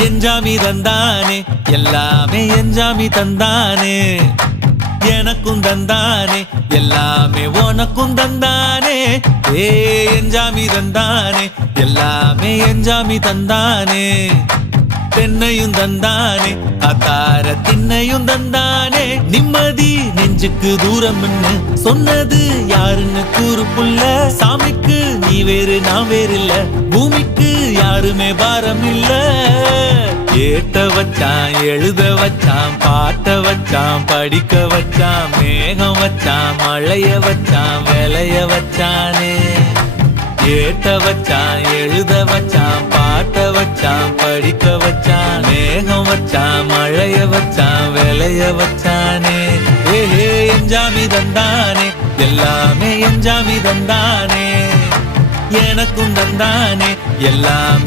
எஞ்சாமி தந்தானே எல்லாமே எஞ்சாமி தந்தானே எனக்கும் தந்தானே எல்லாமே உனக்கும் தந்தானே ஏ எஞ்சாமி தந்தானே எல்லாமே எஞ்சாமி தந்தானே தென்னையும் தந்தானே அத்தார திண்ணையும் தந்தானே நிம்மதி நெஞ்சுக்கு தூரம் சொன்னது யாருன்னு கூறு புள்ள சாமிக்கு நீ வேறு நான் வேறு இல்ல பூமிக்கு யாருமே பாரம் இல்ல ஏத்த வச்சான் எழுத வச்சான் பாட்ட வச்சான் படிக்க வச்சான் மேகம் வச்சான் மழைய வச்சான் விளைய வச்சானே ஏத்த வச்சான் எழுத வச்சான் பாட்ட வச்சான் படிக்க வச்சான் மேகம் வச்சான் மழைய வச்சான் விளைய வச்சானே ஏஹே எஞ்சாமி தந்தானே எல்லாமே எஞ்சாமி தந்தானே எனக்கும் தந்தானே எல்லாமே